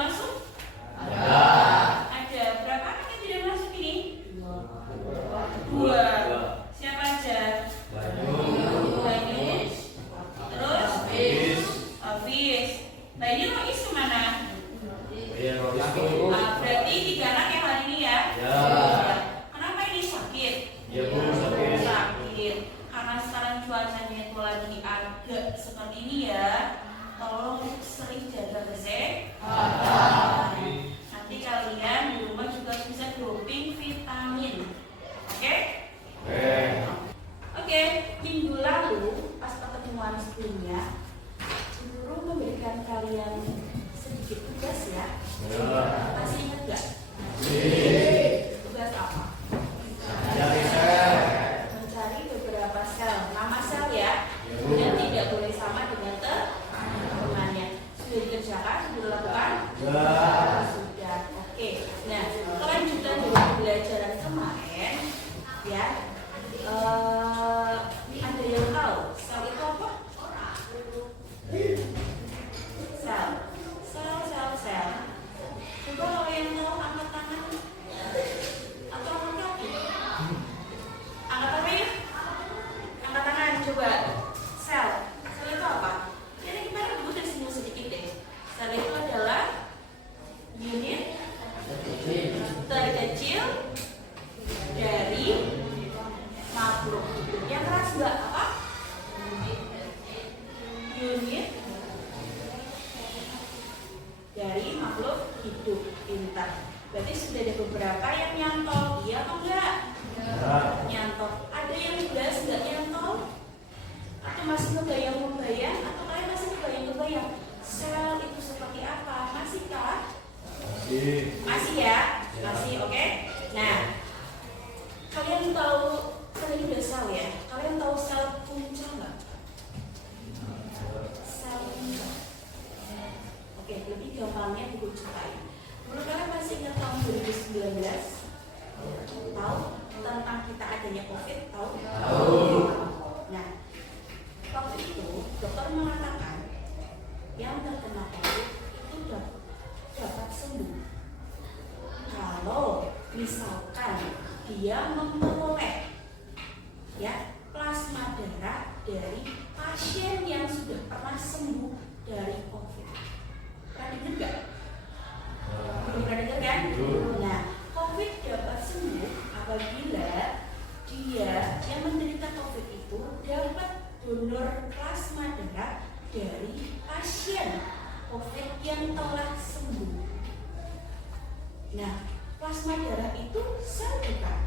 masuk? Ada. Ada. Berapa anak yang tidak masuk ini? Dua. Siapa aja? Banyus. Terus? Hafiz. Nah ini Rois kemana? Berarti 3 anak yang hari ini ya? Ya. Kenapa ini sakit? Ya Bu, sakit. Sakit. Karena sekarang cuacanya itu lagi agak seperti ini ya. Tolong sering jaga kesehatan. Nanti kalian di rumah juga bisa doping vitamin. Oke? Oke, minggu lalu pas pertemuan sebelumnya, guru memberikan kalian sedikit tugas ya. Masih ingat gak? Tugas apa? Mencari beberapa sel, nama sel ya. Dan tidak boleh sama dengan temannya. Sudah dikerjakan? Sudah dilakukan? Sudah. Oke. Nah, kelanjutan dari pembelajaran kemarin ya. Ada yang tahu sel itu apa? Sel. Coba kalau yang tahu angkat tangan atau angkat kaki. Angkat apa ya? Angkat tangan coba. Sel itu apa? Jadi kita rebut dari sini sedikit deh. Sel itu adalah unit terkecil dari makhluk hidup. Yang keras enggak apa? Unit dari makhluk hidup. Pintar. Berarti sudah ada beberapa yang nyantol, iya atau enggak? Nyantol. Ada yang jelas enggak nyantol? Atau masih ngebayang-ngebayang? Atau kalian masih ngebayang-ngebayang? Sel itu seperti apa? Masih kah? Masih ya? Masih, oke? Nah, kalian tahu kan ini udah sel ya? Kalian tahu sel punca nggak? Sel punca. Oke, lebih gampangnya buku ceritain. Menurut kalian masih ingat tahun 2019? Tahu tentang kita adanya COVID? Tahu? Nah, waktu itu dokter mengatakan yang terkena COVID itu dapat sembuh kalau misalkan dia memperoleh ya plasma darah dari pasien yang sudah pernah sembuh dari COVID. Pernah dengar nggak? Belum pernah dengar kan? Nah, COVID dapat sembuh apabila dia yang menderita COVID itu dapat donor plasma darah dari pasien COVID yang telah sembuh. Nah, plasma darah itu sel bukan?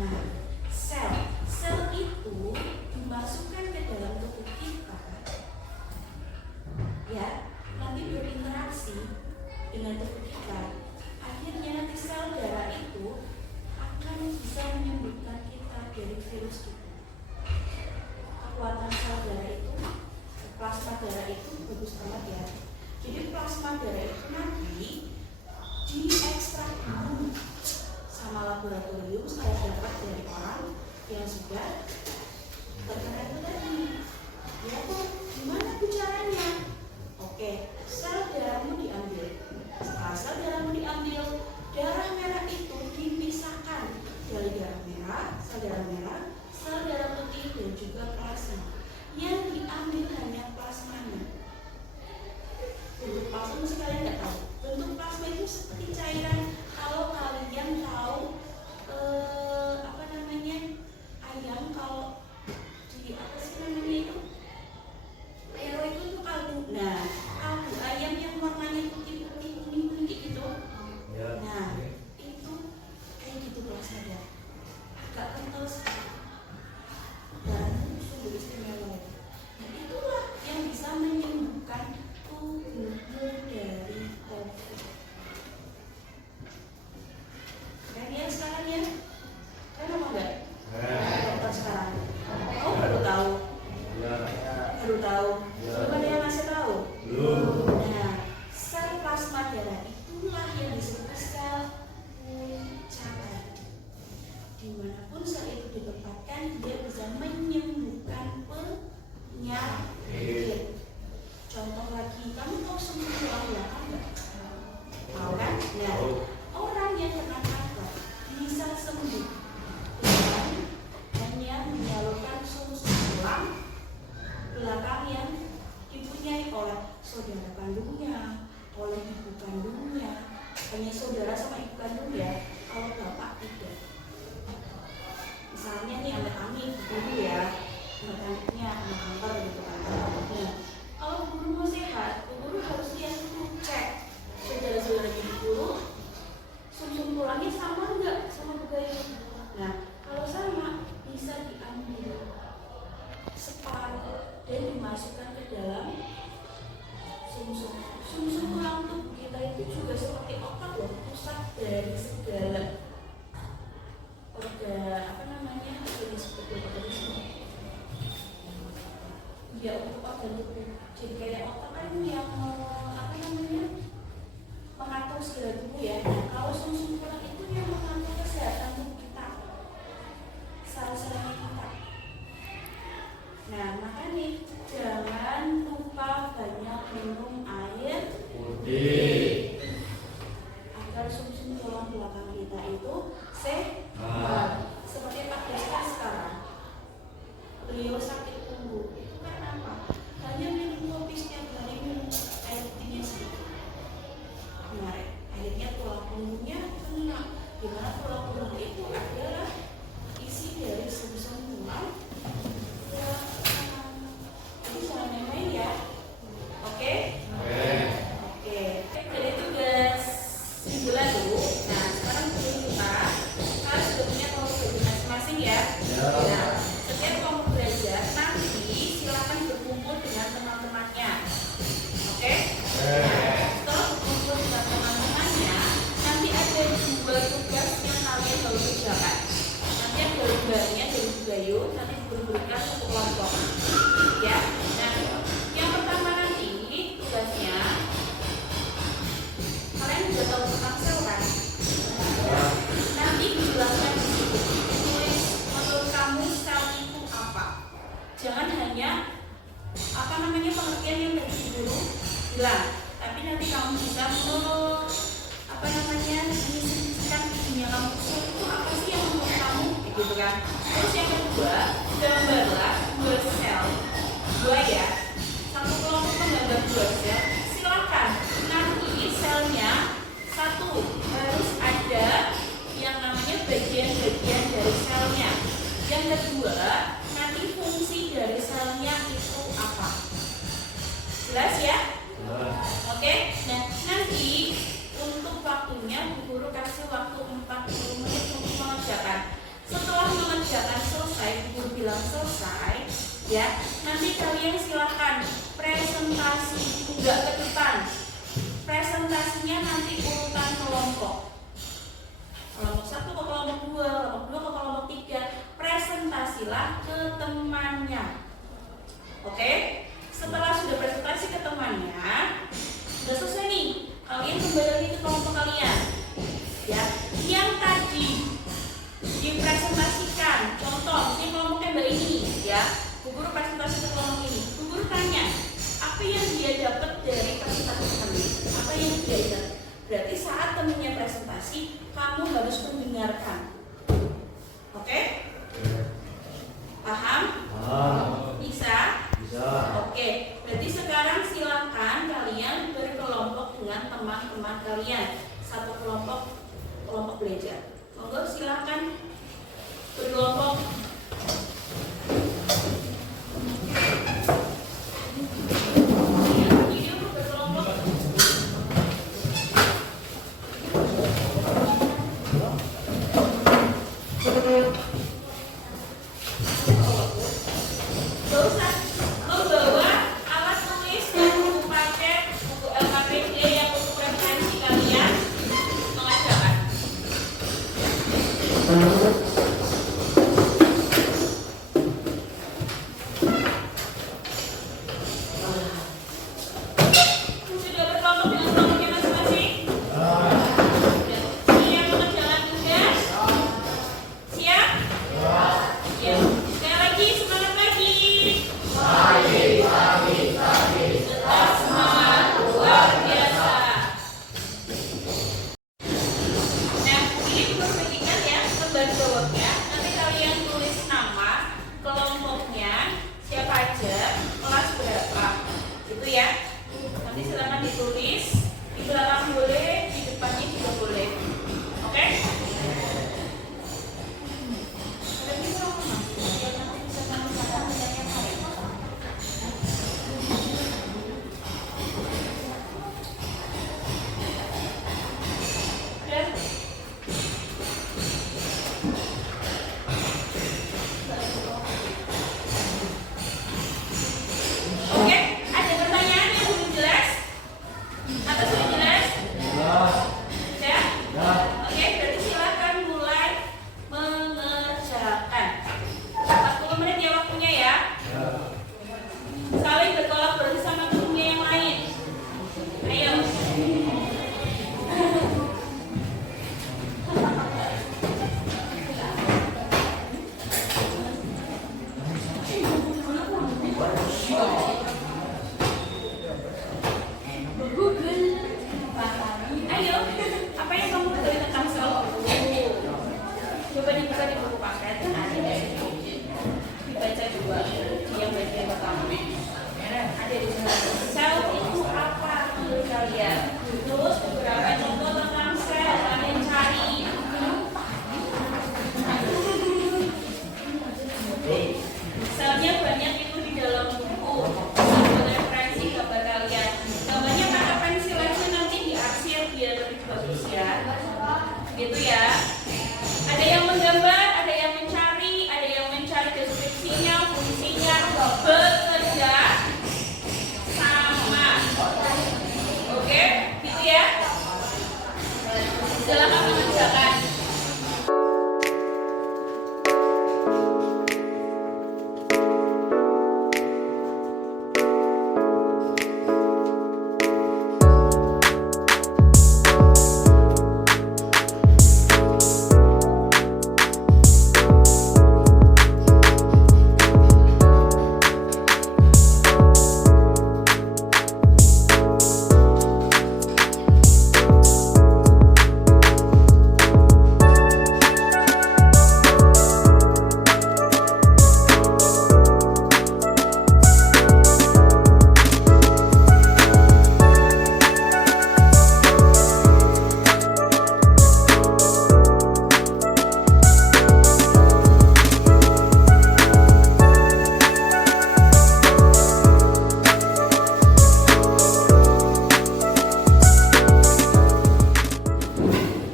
Nah, sel itu dimasukkan ke dalam tubuh kita, ya, nanti berinteraksi dengan tubuh kita. Akhirnya nanti sel darah itu akan bisa menyembuhkan kita dari virus itu. Kekuatan sel darah itu, plasma darah itu bagus banget ya. Jadi plasma darah itu nanti diekstrak sama laboratorium saya dapat dari orang yang sudah terkena itu tadi. Ya tuh, gimana caranya? Oke, sel darahmu diambil. Setelah sel darahmu diambil, darah merah itu dipisahkan dari darah merah, sel darah putih dan juga plasma. Yang diambil hanya plasmanya. Bentuk plasma mesti kalian nggak tahu. Bentuk plasma itu seperti cairan. Kalau kalian tahu ayam kalau di Kamu tahu sumsum tulang belakang nggak? Tahu kan? Nah, orang yang kena kanker bisa sembuh dengan hanya menyalurkan sumsum tulang belakang yang dipunyai oleh saudara kandungnya, oleh ibu kandungnya. Hanya saudara sama ibu kandung ya, kalau bapak tidak. Misalnya nih anak kami dulu ya, anak kandungnya anak kanker gitu kan. Nah, kalau guru mau sehat, guru harus lihat dulu, cek saudara-saudara ibu guru sumsum tulangnya sama enggak sama Bugayu. Nah, kalau sama bisa diambil separuh dan dimasukkan ke dalam sumsum. Sumsum tulang tubuh kita itu juga seperti otak loh, pusat dari segala organisme. Ya, untuk organ tubuh. Jadi kayak otak kan yang mengatur segala tubuh ya. Nah, kalau sumsum tulang itu yang mengatur kesehatan tubuh kita, sel-selnya kita. Nah, makanya jangan lupa banyak minum air putih agar sumsum tulang belakang kita itu sehat. Seperti Pak Desta sekarang, beliau sakit punggung. Itu kan apa? Hanya minum kopi setiap hari, minum air putihnya sedikit. Kemarin, akhirnya tulang punggungnya kena. Dimana tulang punggung itu adalah isi dari sumsum tulang. Jadi jangan main-main ya. Oke? Oke. Jadi tugas bulan dulu. Nah, sekarang kita harus punya kelompok masing-masing ya. Nah, setiap kelompok belajar nanti silakan berkumpul dengan teman-temannya. Oke? Nah, setelah berkumpul dengan teman-temannya, nanti ada 2 tugas yang kalian harus kerjakan. Nanti yang gambarnya dari Bugayu, nanti berikan satu kelompok. Ya. Nah, yang pertama nanti tugasnya kalian sudah tahu tentang sel kan? Nanti dijelaskan di situ. Tulis menurut kamu sel itu apa? Jangan hanya pengertian yang dari guru bilang, tapi nanti kamu bisa menyisipkan isinya kamu. Sel itu apa sih yang menurut kamu? Gitu kan? Terus yang kedua, gambarlah 2 sel. 2 ya. Satu kelompok menggambar 2 sel. Silakan. Nanti selnya satu harus ada yang namanya bagian-bagian dari selnya. Yang kedua, nanti fungsi dari selnya itu apa? Jelas ya? Oke. Nah, nanti untuk waktunya Bu Guru kasih waktu 40 menit untuk mengerjakan. Setelah mengerjakan selesai, Bu Guru bilang selesai, ya. Nanti kalian silakan presentasi juga ke depan. Presentasinya nanti urutan kelompok. Kelompok 1 ke kelompok 2, kelompok 2 ke kelompok 3. Presentasilah ke temannya. Oke? Setelah sudah presentasi ke temannya, sudah selesai nih. Kalian kembali lagi ke kelompok kalian. Ya, yang tadi dipresentasikan. Contoh, ini kelompoknya Mbak ini, ya. Bu Guru presentasi ke kelompok ini. Bu Guru tanya, apa yang dia dapat dari presentasi teman? Apa yang dia dapat? Berarti saat temannya presentasi, kamu harus mendengarkan. Oke? Paham? Bisa? Bisa. Oke. Berarti sekarang silakan kalian berkelompok dengan teman-teman kalian. Satu kelompok belajar. Monggo silakan berkelompok. silakan ditulis di belakang boleh, di depannya juga boleh. Oke? Oke, ada pertanyaan yang belum jelas? Atau sudah jelas? Sudah? Oke, berarti silakan mulai mengerjakan. 40 menit ya waktunya ya. Saling berkolaborasi sama gurunya yang lain. Ayo. Ayo, apa yang kamu beli tentang self? Coba dibuka di buku paket, ada di situ. Dibaca dua, yang bagian pertama. Ada di sana. Self itu apa menurut kalian? Terus beberapa contoh tentang self kalian cari. Selnya banyak itu di dalam buku. Buat referensi gambar kalian. Gambarnya pakai pensil aja nanti diarsir biar lebih bagus ya. Gitu ya. Ada yang menggambar, ada yang mencari deskripsinya, fungsinya, bekerja sama. Oke, gitu ya. Silakan mengerjakan.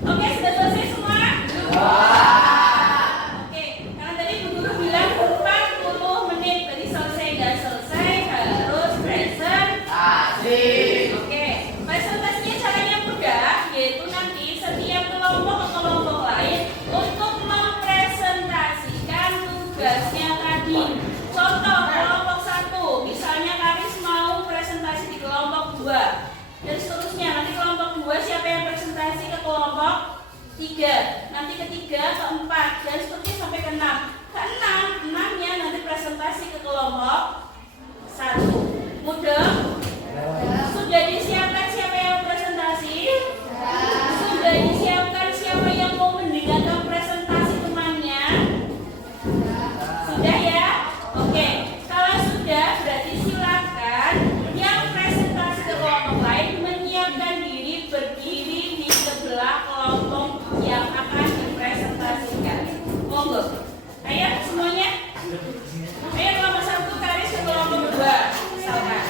Oke, sudah selesai semua? Oke, karena tadi Bu Guru bilang 40 menit, berarti selesai dan selesai harus presentasi. Oke, presentasinya caranya mudah, yaitu nanti setiap kelompok ke kelompok lain untuk mempresentasikan tugasnya tadi. Contoh kelompok 1, misalnya Karis mau presentasi di kelompok 2. Dan seterusnya, nanti kelompok 2 siapa yang presentasi ke kelompok 3, nanti ke 3, ke 4, dan seterusnya sampai ke 6. Ke 6-nya nanti presentasi ke kelompok 1. Mudah? Sudah disiapkan siapa yang presentasi? Sudah disiapkan siapa yang mau mendengarkan presentasi temannya? Sudah ya? Oke, kalau sudah berarti silakan yang presentasi ke kelompok lain menyiapkan diri berdiri di sebelah kelompok yang akan dipresentasikan. Monggo. Ayo semuanya. Ayo kelompok 1 Karis ke kelompok 2. Misalkan.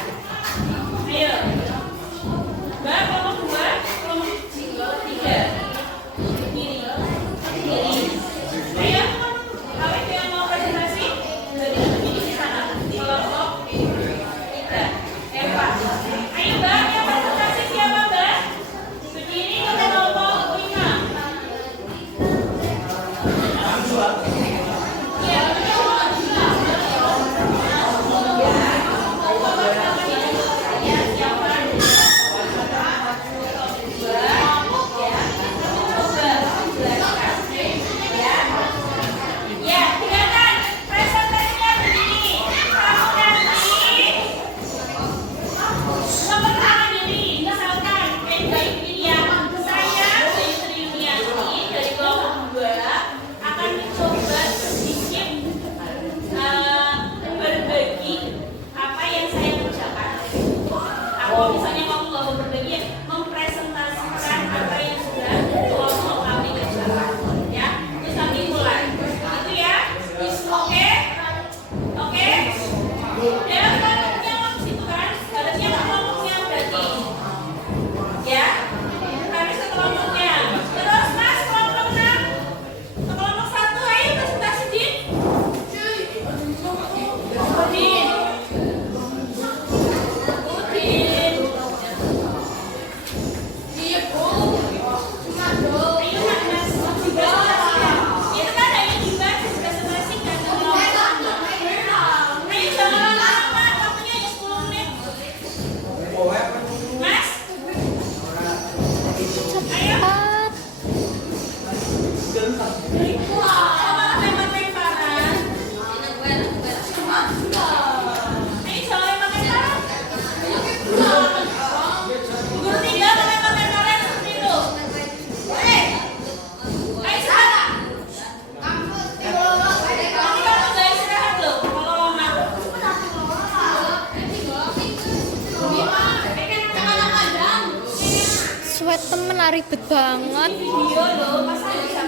awet temen ribet banget. Video loh, masa bisa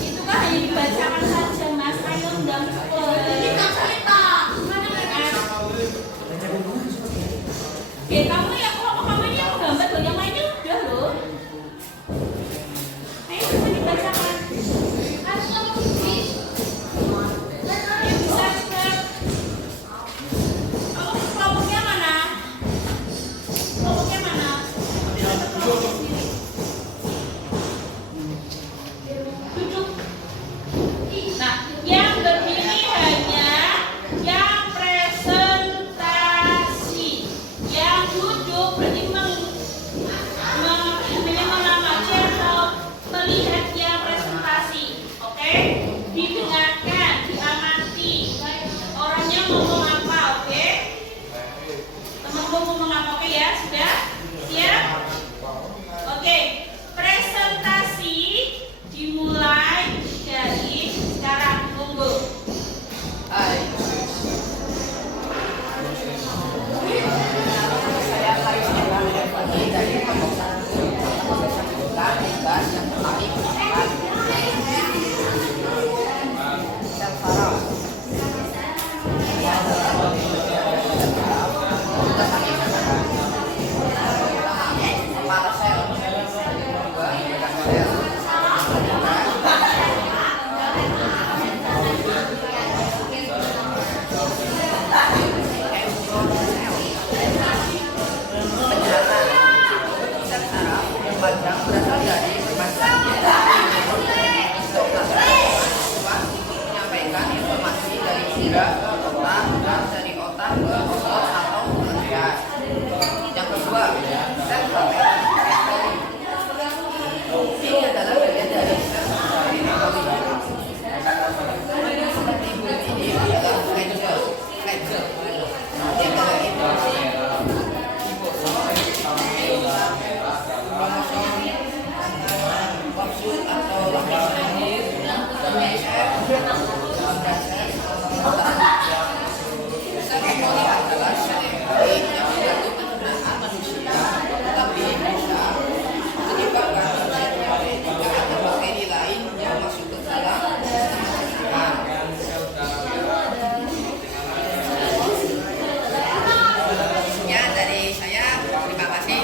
itu kan hanya dibacakan saja mas, ayo undang kita cerita mana mas? Oke kamu ya, kok kamu ini yang gambar loh, yang lainnya udah loh. Ayo bisa dibacakan. Harus kamu ayo bisa cepat. Kamu kelompoknya mana? Kelompoknya mana? Duduk. Nah, yang berdiri hanya yang presentasi. Yang duduk berarti mengamati atau melihat yang presentasi. Oke? Didengarkan, diamati. Orangnya ngomong apa, oke? Temanku ngomong apa, oke ya? Sudah? Siap? Oke. Presentasi dimulai dari sekarang. Tunggu. Saya akan mengulang lagi dari pembukaan dan yang kami gunakan dan saraf. Kita kami katakan kepala sel, kedua bagian sel, penjelasan sel saraf yang panjang berasal dari panjangnya menyampaikan informasi dari indera ke otak dan dari otak ke otot atau organ. Yang kedua, sel korteks. Ini adalah bagian dari sel dari seperti bulan ini adalah lenjer. Dia adalah interaksi kapsul atau lapisan sel memori adalah sel yang baik yang membantu pencernaan manusia, tapi bisa menyebabkan terjadinya jika ada bakteri lain yang masuk ke dalam sistem pencernaan. Ya, dari saya terima kasih.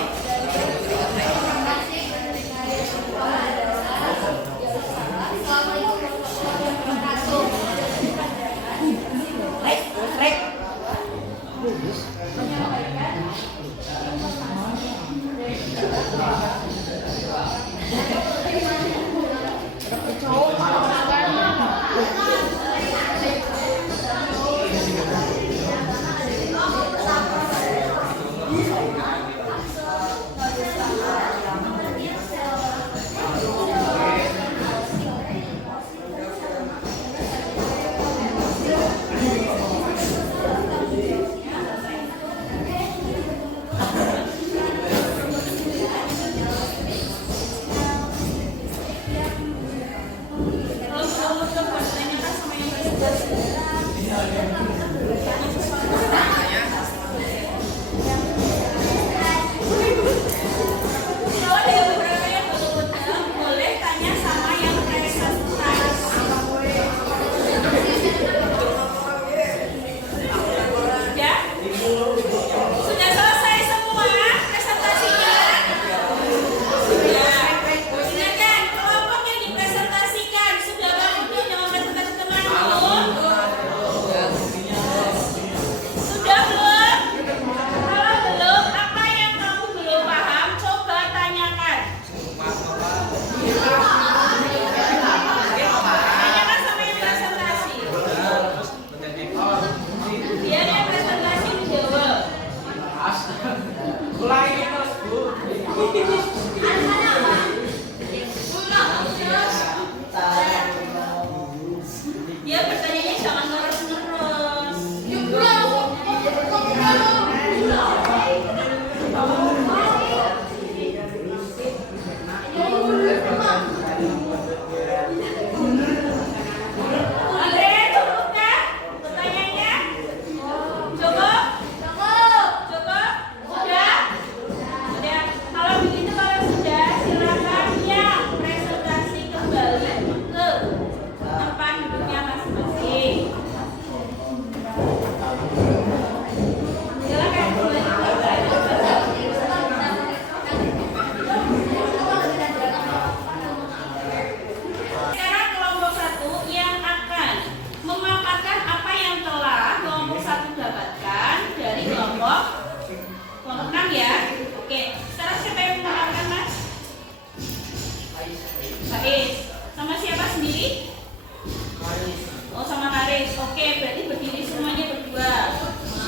Oke, berarti berdiri semuanya berdua.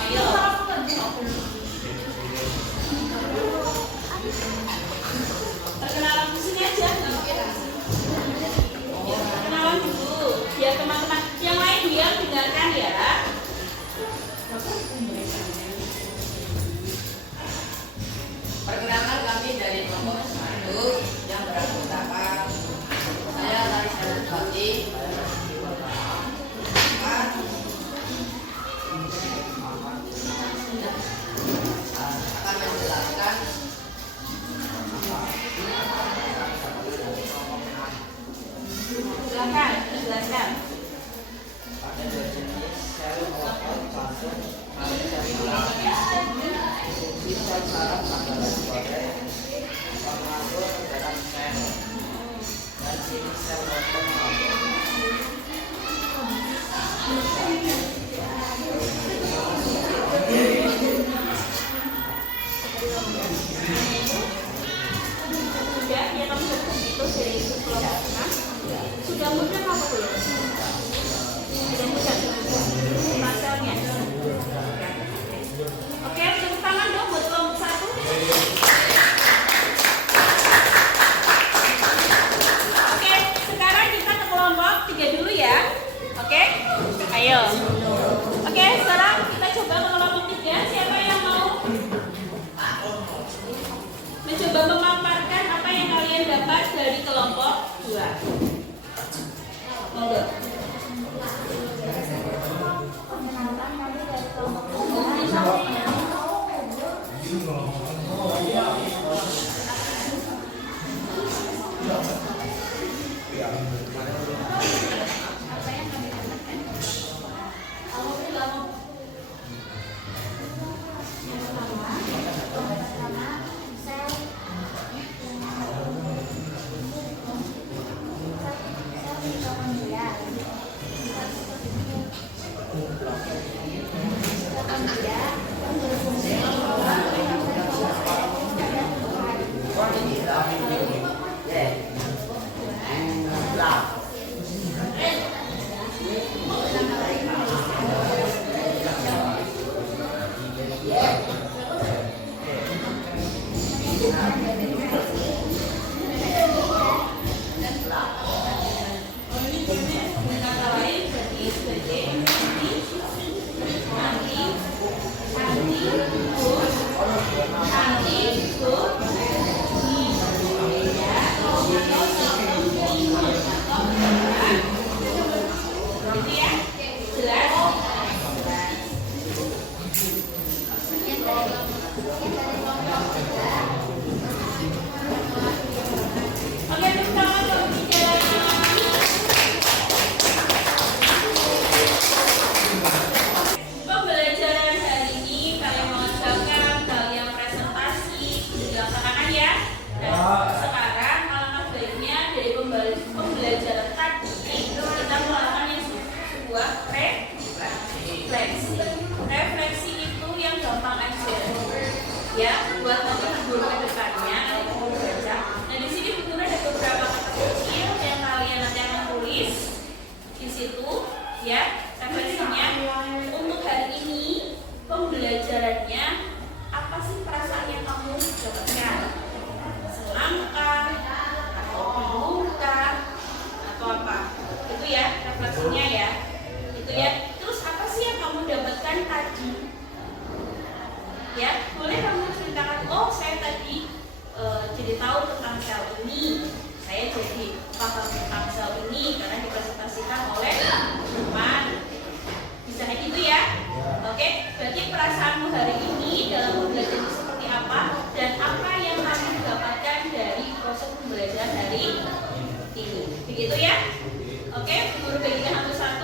Ayo. Perkenalan di sini aja. Perkenalan dulu. Biar teman-teman yang lain dia dengarkan ya. Perkenalkan kami dari kelompok 1 yang beranggotakan saya Larissa Nurhati akan menjelaskan Silakan, jelaskan. Ada dua jenis sel otot bisa saraf adalah sebagai pengatur dalam sel dan jenis sel otot Sudah, ya kamu sudah itu dari kelompok 6. Sudah mudah apa belum? Sudah mudah. Pasalnya. Oke, tepuk tangan dong buat kelompok 1. Oke, sekarang kita ke kelompok 3 dulu ya. Oke? Ayo. Oke, sekarang kita coba ke kelompok 3. Siapa yang mau mencoba memaparkan apa yang kalian dapat dari kelompok 2? Monggo. Pembelajaran hari ini kalian mengerjakan, kalian presentasi, dilaksanakan ya. Dan sekarang alangkah baiknya dari pembelajaran tadi kita melakukan yang sebuah refleksi. Refleksi itu yang gampang aja, ya, buat nanti guru ke depannya kalau mau baca. Nah di sini bukunya ada beberapa kata kecil yang kalian nanti akan tulis di situ, ya. Refleksinya untuk hari ini pembelajarannya apa sih perasaan yang kamu dapatkan? Senang kah? Atau bingung kah? Atau apa? Itu ya refleksinya ya. Itu ya. Terus apa sih yang kamu dapatkan tadi? Ya, boleh kamu ceritakan. Oh, saya tadi jadi tahu tentang sel ini. Saya jadi paham tentang sel ini karena dipresentasikan oleh teman. Bisa kayak gitu ya. Oke, berarti perasaanmu hari ini dalam belajar itu seperti apa dan apa yang kamu dapatkan dari proses pembelajaran hari ini. Begitu ya. Oke, guru bagikan satu-satu.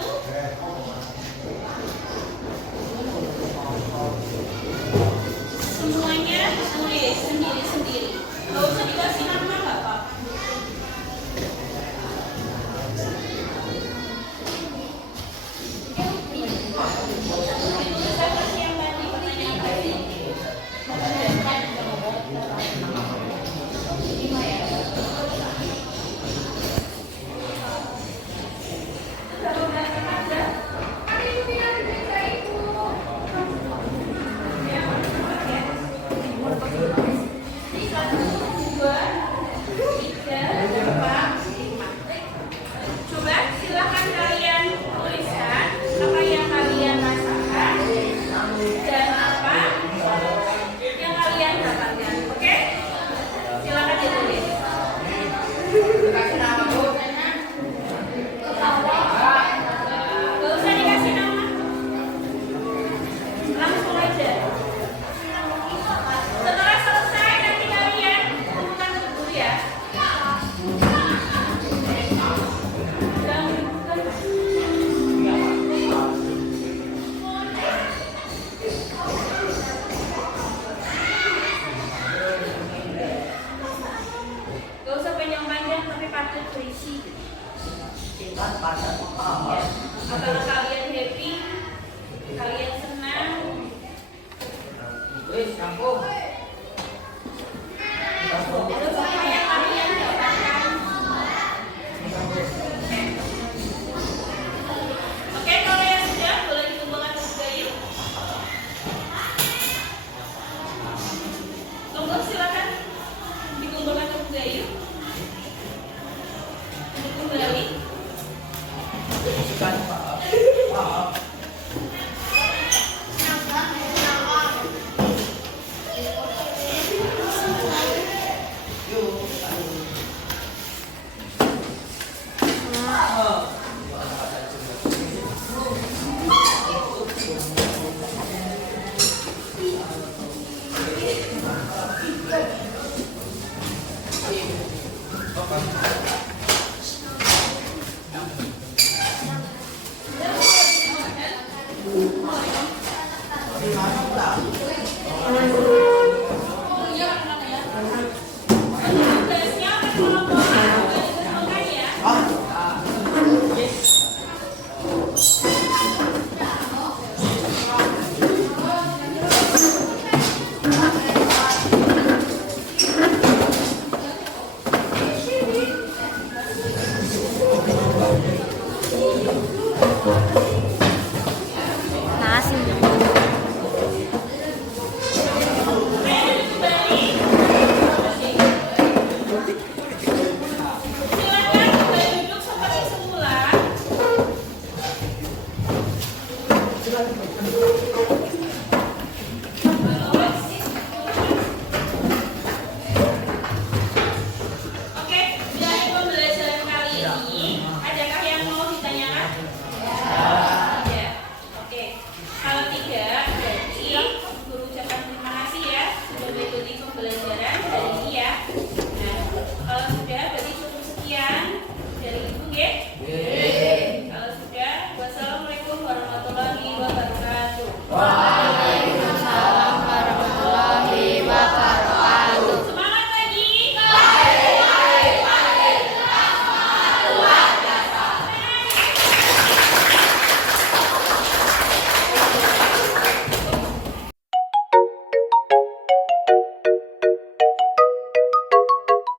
merumuskan